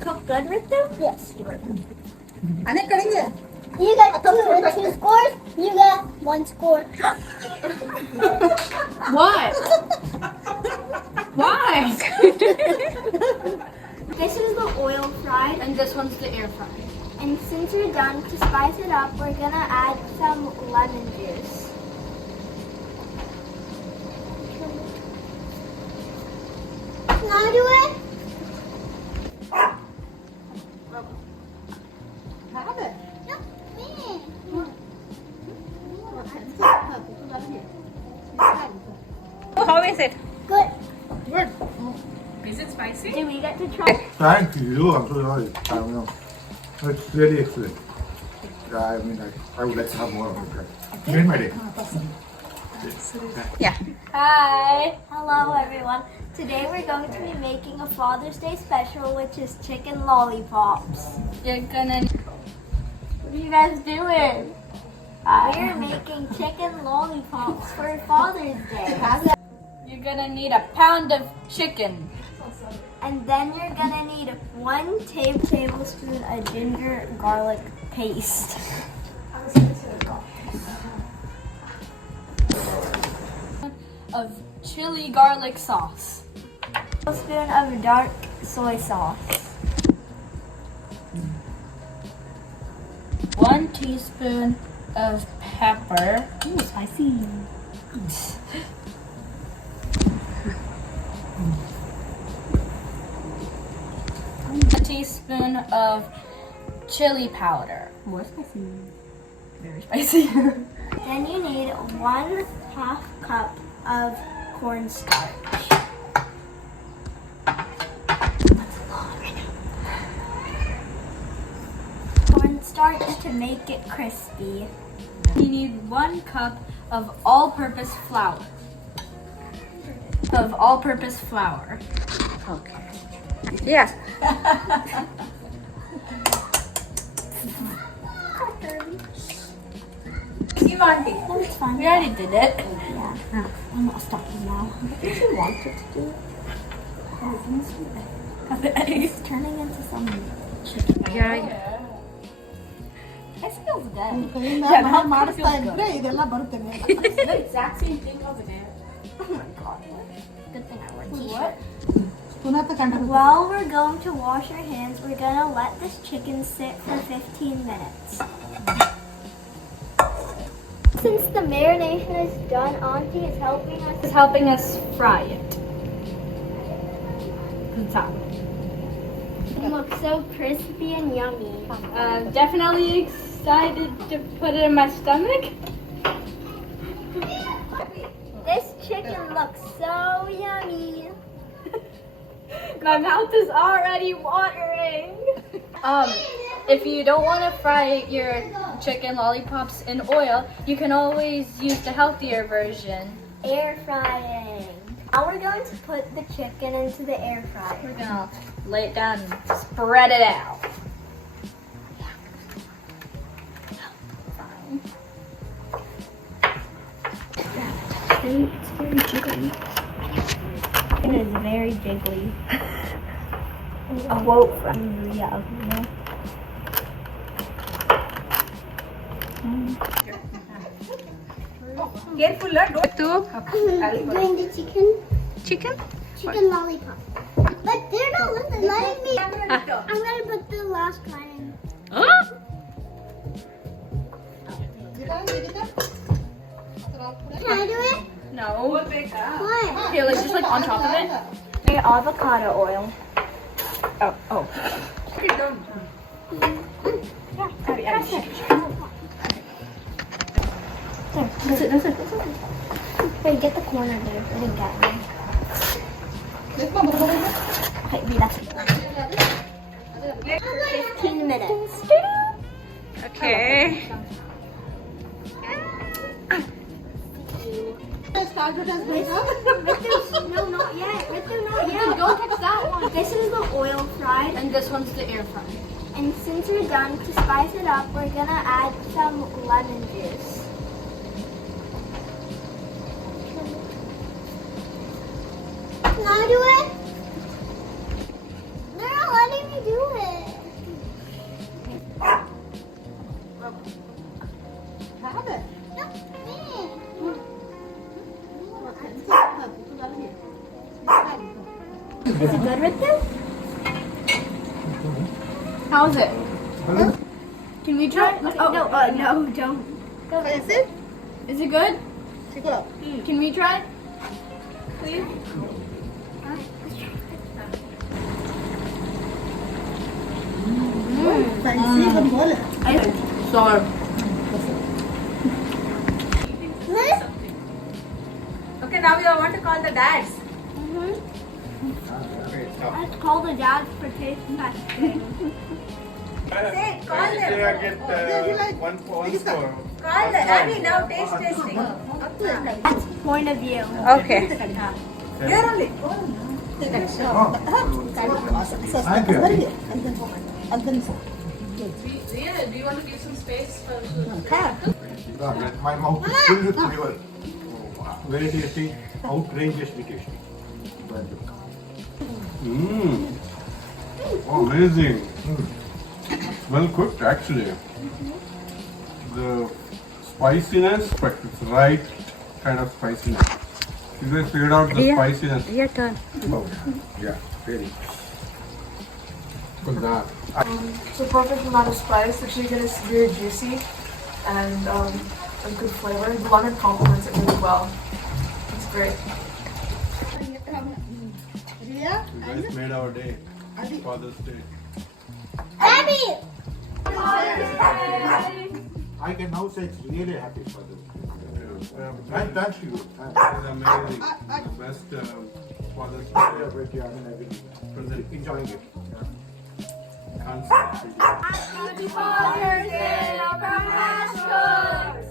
cook good, Ritu? Yes. Anak kalinga. You got two scores. You got 1 score. What? Why? This is the oil fried. And this one's the air fried. And since you're done, to spice it up, we're gonna add some lemon juice. Now do it. Have it. No, me. How is it? Good. Good. Is it spicy? Do we get to try? Thank you. I'm so sorry. I don't know. It's really excellent. Yeah, I mean, I would like to have more of it. You made my day. Yeah. Hi. Hello, everyone. Today we're going to be making a Father's Day special, which is chicken lollipops. You're gonna. What are you guys doing? We're making chicken lollipops for Father's Day. You're gonna need a pound of chicken. And then you're gonna need 1 tablespoon of ginger garlic paste. Of chili garlic sauce. A tablespoon of dark soy sauce. 1 teaspoon of pepper. Ooh, spicy. A teaspoon of chili powder. More spicy. Very spicy. Then you need 1/2 cup of cornstarch. Cornstarch to make it crispy. You need 1 cup of all-purpose flour. Okay. Yeah. No, it's fine. We already did it. Yeah. I'm not stopping now. Did you want it to do it? It's turning into some chicken. Yeah. This feels good. ನಾವು ಮಾಡಿಸ್ತಾ ಇದ್ರೆ ಇದೆಲ್ಲ ಬರುತ್ತೆ ಮೇಲೆ. The exact same thing over there. Oh my god. Good thing I wore a t-shirt. ಪುನಃ ಕಂಡು While we're going to wash our hands, we're gonna let this chicken sit for 15 minutes. Since the marination is done, Auntie is helping us fry it. Good job. It looks so crispy and yummy. Definitely excited to put it in my stomach. This chicken looks so yummy. My mouth is already watering. If you don't want to fry your chicken lollipops in oil, you can always use the healthier version. Air frying. Now we're going to put the chicken into the air fryer. We're gonna lay it down and spread it out. It's very jiggly. It is very jiggly. A quote from Ria of Ria. Careful Doing the chicken Chicken? lollipop. But they're not letting me. I'm gonna put the last one in. Huh? Can I do it? No. What? Here, like just like on top of it. Your avocado oil. Oh. That's it. Wait, get the corner there. I didn't get it. Okay, wait, that's it. 15 minutes. Okay. No, not yet. Ritu, not yet. Don't touch that one. This is the oil fried. And this one's the air fry. And since you're done, to spice it up, we're gonna add some lemon juice. Can I do it? They're not letting me do Is it good with this? How is it? Can we try? No, don't. Is it? Is it good? Siguro. Can we try? Please. Fancy पण बोल. Sour. Okay, now you want to call the dads. Let's call the dad for taste testing. Say, call them. One score. Call them. Abby, now taste testing. That's point of view. Okay. Here only. Thank you. Leah, do you want to give some space for My mouth is filled with flavor. Very tasty, outrageously tasty. Amazing. Well cooked, actually. The spiciness, but it's right kind of spiciness. You guys figured out the spiciness. Your turn. Oh, yeah, very. Good that. So perfect amount of spice. The chicken is very juicy and a good flavor. The lemon complements it really well. It's great. Ria, You guys made our day. Father's Day. Abby! I can now say it's really happy for this. Thanks to you. It's amazing. The best Father's Day I've been enjoying it. Can't stop. Happy Father's Day from Hashcooks!